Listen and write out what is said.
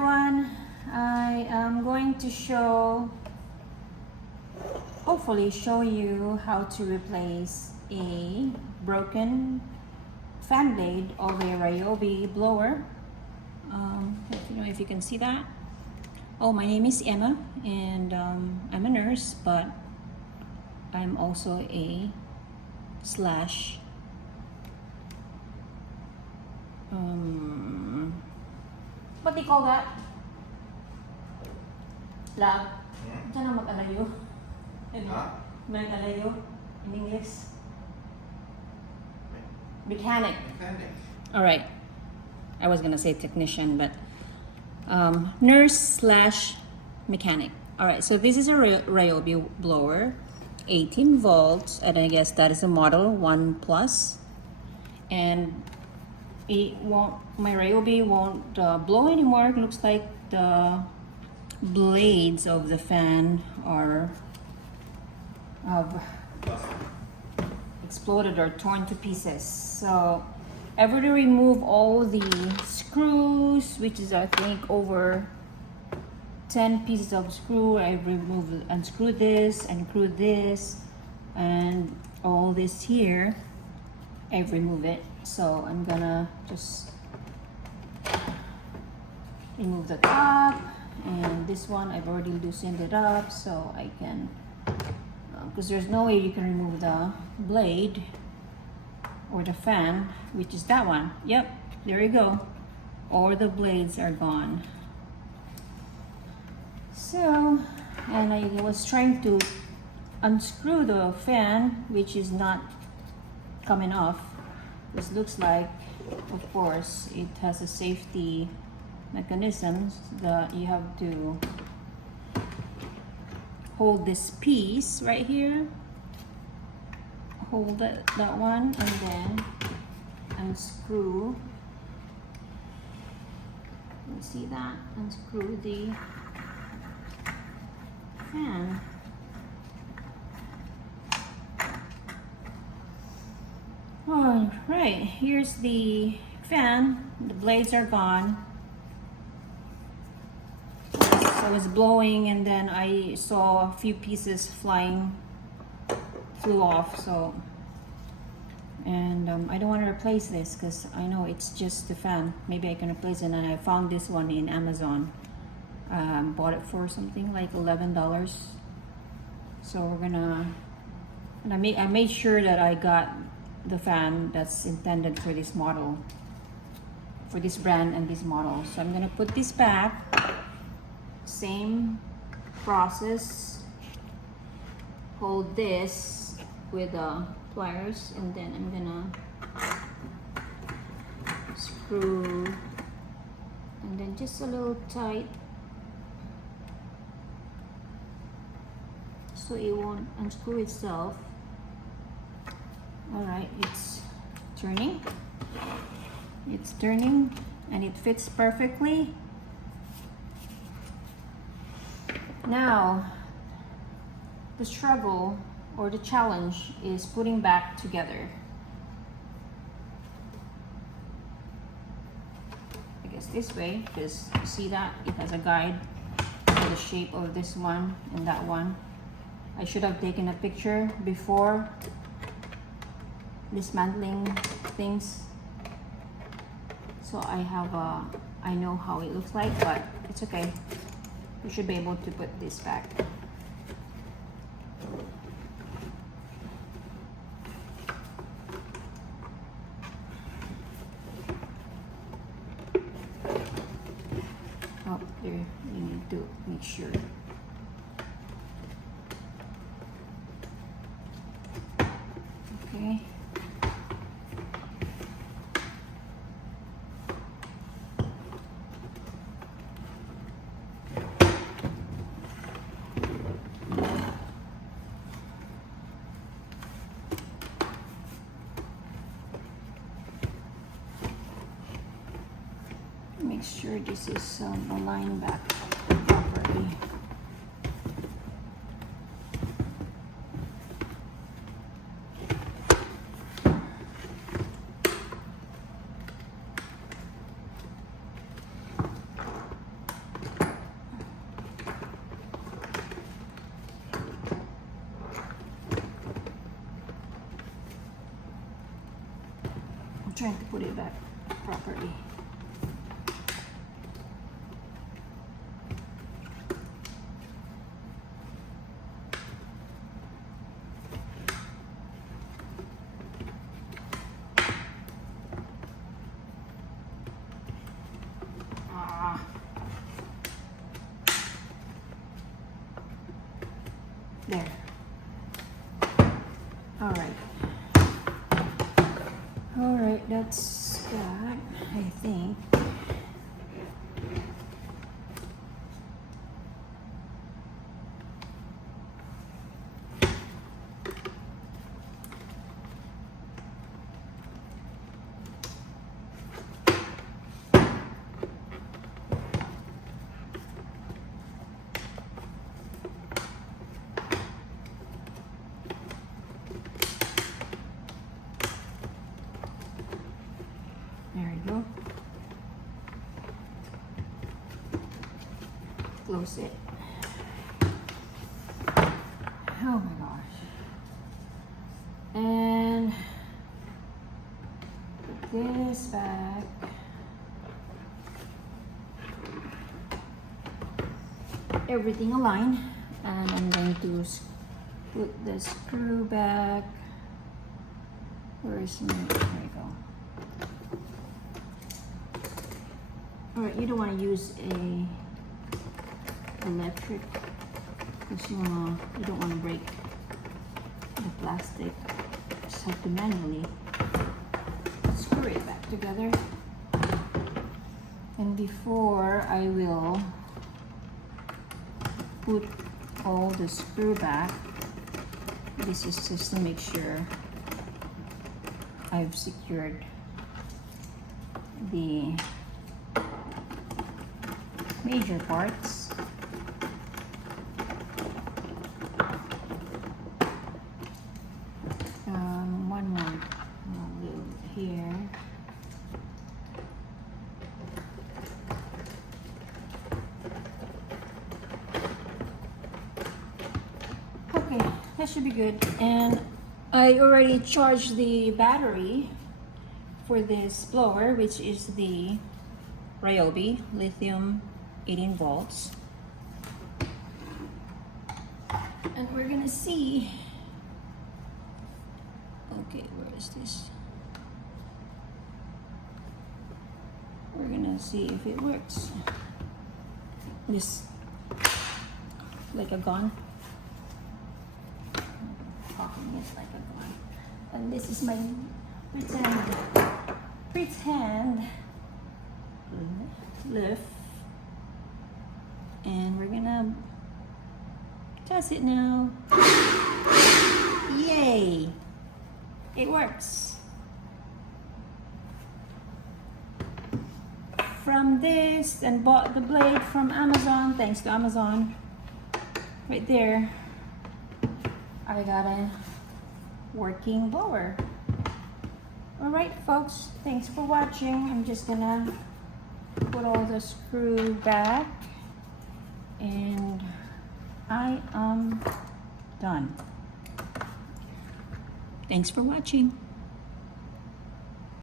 everyone. I am going to hopefully show you how to replace a broken fan blade of a Ryobi blower. I don't know if you can see that. Oh, my name is Emma, and I'm a nurse, but I'm also a slash what do you call that? Lab? Diyan na mag-alayo. Mag-alayo in English. Mechanic. All right. I was gonna say technician, but nurse slash mechanic. All right. So this is a Ryobi blower, 18 volts, and I guess that is a model 1 plus, and my Ryobi won't blow anymore. It looks like the blades of the fan have exploded or torn to pieces. So I have to remove all the screws, which is I think over 10 pieces of screw. I unscrew this, and all this here. I remove it. So I'm gonna just remove the top, and this one I've already loosened it up so I can, because there's no way you can remove the blade or the fan, which is that one. Yep, there you go. All the blades are gone. So, and I was trying to unscrew the fan, which is not coming off. This looks like, of course, it has a safety mechanism that you have to hold this piece right here, hold that one, and then unscrew. You see that? Unscrew the fan. All right, here's the fan. The blades are gone. So it was blowing, and then I saw a few pieces flew off. So, and I don't want to replace this because I know it's just the fan. Maybe I can replace it, and I found this one in Amazon. Bought it for something like $11. So we're gonna, and I made sure that I got the fan that's intended for this model, for this brand and this model. So I'm gonna put this back. Same process. Hold this with pliers, and then I'm gonna screw, and then just a little tight so it won't unscrew itself. All right, it's turning, and it fits perfectly. Now, the struggle or the challenge is putting back together. I guess this way, because you see that it has a guide for the shape of this one and that one. I should have taken a picture before dismantling things, so I know how it looks like, but it's okay. We should be able to put this back. Oh, there, you need to make sure. Okay. Make sure this is aligned back properly. trying to put it back properly. There. All right. All right, that's that, I think. There you go. Close it. Oh my gosh. And put this back. Everything aligned. And I'm going to put the screw back. Where is my, there you go. Alright, you don't want to use a electric because you don't want to break the plastic. Just have to manually screw it back together. And before I will put all the screw back, this is just to make sure I've secured the major parts. One more little here. Okay, that should be good. And I already charged the battery for this blower, which is the Ryobi lithium 18 volts. And we're gonna see, okay, where is this? We're gonna see if it works. This, like a gun. Talking is like a gun. And this is my pretend lift. And we're gonna test it now. Yay! It works. From this, and bought the blade from Amazon, thanks to Amazon. Right there, I got a working blower. Alright folks, thanks for watching. I'm just gonna put all the screw back. And I am done. Thanks for watching.